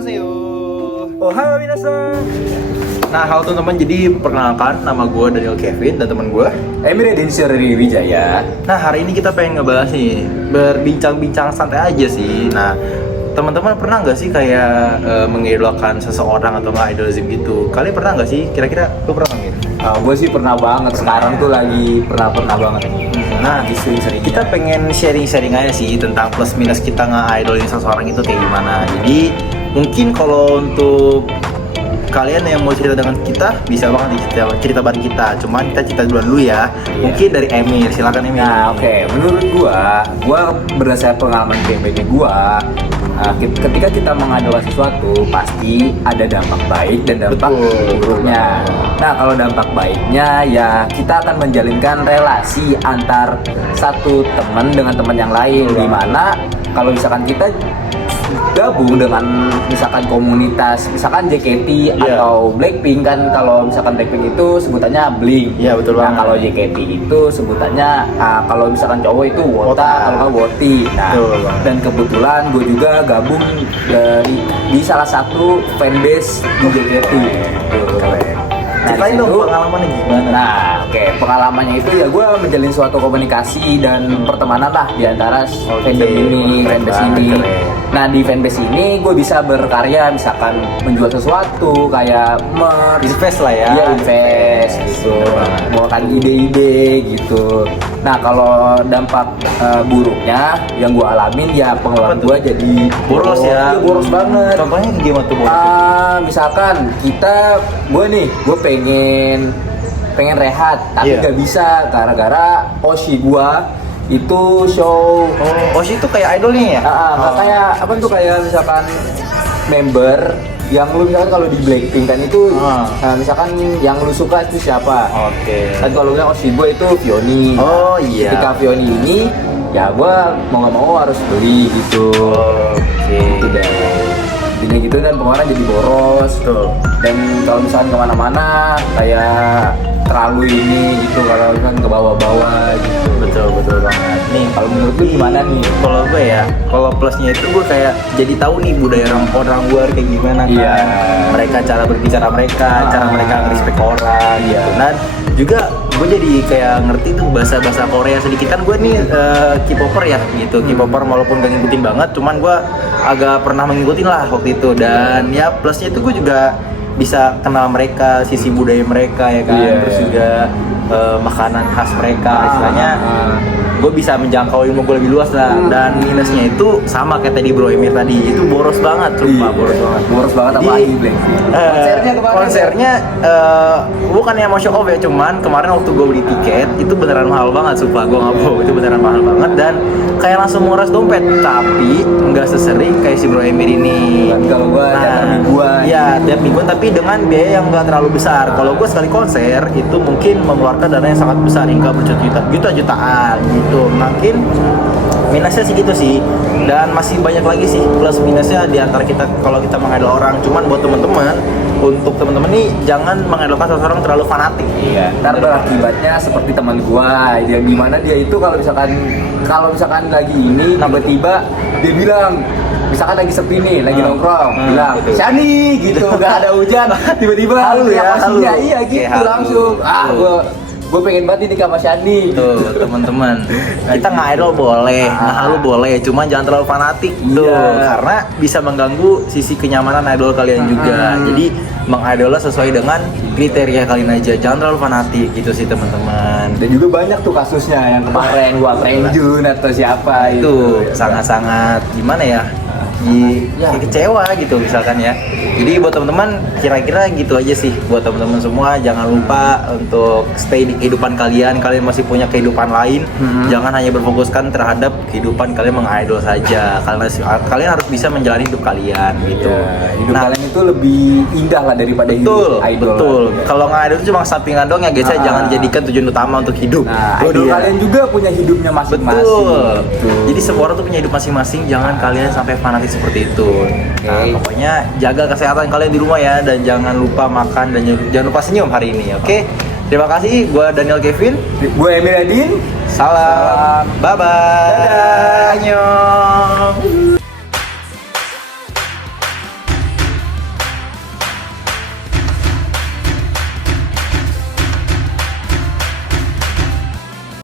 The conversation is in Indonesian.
Annyeonghaseyo. Ohio minasan. Nah, halo teman-teman, jadi perkenalkan nama gue Daniel Kevin dan teman gue Emir Edinsyari Wijaya. Nah, hari ini kita pengen ngebahas nih, berbincang-bincang santai aja sih. Nah, teman-teman pernah nggak sih kayak mengidolakan seseorang atau nggak idolism gitu? Kalian pernah nggak sih? Kira-kira lu pernah nggak? Gue sih pernah banget. Sekarang tuh lagi pernah banget. Nah, sering-sering kita pengen sharing-sharing aja sih tentang plus minus kita nge-idolin seseorang itu kayak gimana. Jadi, mungkin kalau untuk kalian yang mau cerita dengan kita, bisa banget cerita bareng kita. Cuman kita cerita dulu ya. Mungkin dari Emir, silakan Emir. Nah, oke. Menurut gua berdasarkan pengalaman pribadi gua, ketika kita mengadakan sesuatu pasti ada dampak baik dan dampak buruknya. Nah, kalau dampak baiknya ya kita akan menjalinkan relasi antar satu teman dengan teman yang lain, di mana kalau misalkan kita gabung dengan misalkan komunitas, misalkan JKT atau Blackpink kan, kalau misalkan Blackpink itu sebutannya Blink. Iya, betul Nah, banget. kalau JKT itu sebutannya kalau misalkan cowok itu Wota, kalau nggak Woti. Nah, Betul. dan kebetulan gue juga gabung di salah satu fanbase di JKT. Nah, Ceritain di dong situ- pengalamannya gimana? Nah, oke, pengalamannya itu ya gue menjalin suatu komunikasi dan pertemanan lah di antara fandom ini, keren fanbase banget, ini. keren. Nah, di fanbase ini gue bisa berkarya, misalkan menjual sesuatu kayak Invest lah ya. Iya, invest gitu, Bener banget. mengeluarkan ide-ide gitu. Nah, kalau dampak buruknya yang gue alamin ya pengeluaran Apa tuh? gue jadi Boros ya. Iya, boros banget. Contohnya gimana tuh, boros? Misalkan gue pengen rehat tapi Iya. gak bisa gara-gara Oshi gue itu show. Oshi itu kayak idolnya ya? Nggak kayak apa tuh, kayak misalkan member yang lu misalkan kalau di Blackpink kan itu misalkan yang lu suka itu siapa. Oke. Kan kalau yang Oshi gue itu Vioni. Oh, iya. Ketika Vioni ini ya gue mau nggak mau harus beli gitu. Oke. Gitu deh. Intinya gitu, dan pengeluaran jadi boros tuh. Dan kalau misalkan kemana-mana kayak terlalu ini gitu, kalau misalkan ke bawah-bawah gitu. Betul banget. Nih, Kalau menurut lu gimana nih? Kalau gue ya, kalau plusnya itu gue kayak jadi tahu nih budaya orang luar kayak gimana kan. Iya. Mereka cara berbicara mereka, cara mereka nge-respect orang gitu. Dan juga gue jadi kayak ngerti tuh bahasa Korea sedikit, kan gue nih K-popper ya gitu. K-popper walaupun gak ngikutin banget, cuman gue agak pernah mengikutin lah waktu itu. Dan ya plusnya itu gue juga bisa kenal mereka, sisi budaya mereka ya kan. Iya. Terus juga makanan khas mereka, istilahnya gue bisa menjangkau ilmu gue lebih luas lah. Dan minusnya itu sama kayak tadi Bro Emir tadi, itu boros banget, sumpah Boros banget apa Di- lagi Blackpink? Konsernya kemarin. konsernya bukan yang mau show off ya, cuman kemarin waktu gue beli tiket itu beneran mahal banget, sumpah gue nggak bohong, itu beneran mahal banget dan kayak langsung nguras dompet. Tapi nggak sesering kayak si Bro Emir ini. Kalau gue tiap mingguan. Iya, tiap mingguan, tapi dengan biaya yang nggak terlalu besar. Kalau gue sekali konser itu mungkin mengeluarkan dana yang sangat besar hingga berjuta-jutaan gitu. Mungkin minusnya sih gitu sih. Dan masih banyak lagi sih plus minusnya di antara kita kalau kita mengidol orang. Cuman buat teman-teman, untuk teman-teman nih jangan mengidolkan seseorang terlalu fanatik. Iya, ntar berakibatnya seperti teman gua, yang dimana dia itu kalau misalkan lagi ini tiba-tiba dia bilang, misalkan lagi sepi nih, lagi nongkrong, bilang gitu. Shani gitu, nggak ada hujan, tiba-tiba Halu ya, halu. iya gitu, Oke, halu. langsung gue pengen banget ini sama Shani. Tuh teman-teman, kita nge-idol boleh, nge-halu boleh, cuman jangan terlalu fanatik tuh, Iya. karena bisa mengganggu sisi kenyamanan idol kalian juga. Jadi meng-idolnya sesuai dengan kriteria kalian aja, jangan terlalu fanatik gitu sih teman-teman. Dan juga banyak tuh kasusnya yang kemarin, Renjun atau siapa Itu itu. sangat-sangat gimana ya? Kayak kecewa gitu misalkan ya. Jadi buat teman-teman kira-kira gitu aja sih buat teman-teman semua, jangan lupa untuk stay di kehidupan kalian masih punya kehidupan lain. Jangan hanya berfokuskan terhadap kehidupan kalian mengidol saja. Kalian harus bisa menjalani hidup kalian gitu. Hidup kalian itu lebih indah lah daripada betul, hidup idol. betul. Kalau nge-idol itu cuma sampingan doang ya guys, jangan jadikan tujuan utama untuk hidup. Nah, Itu idol dia. kalian juga punya hidupnya masing-masing. Betul. Gitu. Jadi semua orang tuh punya hidup masing-masing, jangan kalian sampai fanatik seperti itu. Nah, pokoknya jaga kesehatan kalian di rumah ya, dan jangan lupa makan dan jangan lupa senyum hari ini, oke? Terima kasih, gue Daniel Kevin. Gue Emir Adin. Salam. Bye bye. Dadah. Annyeong.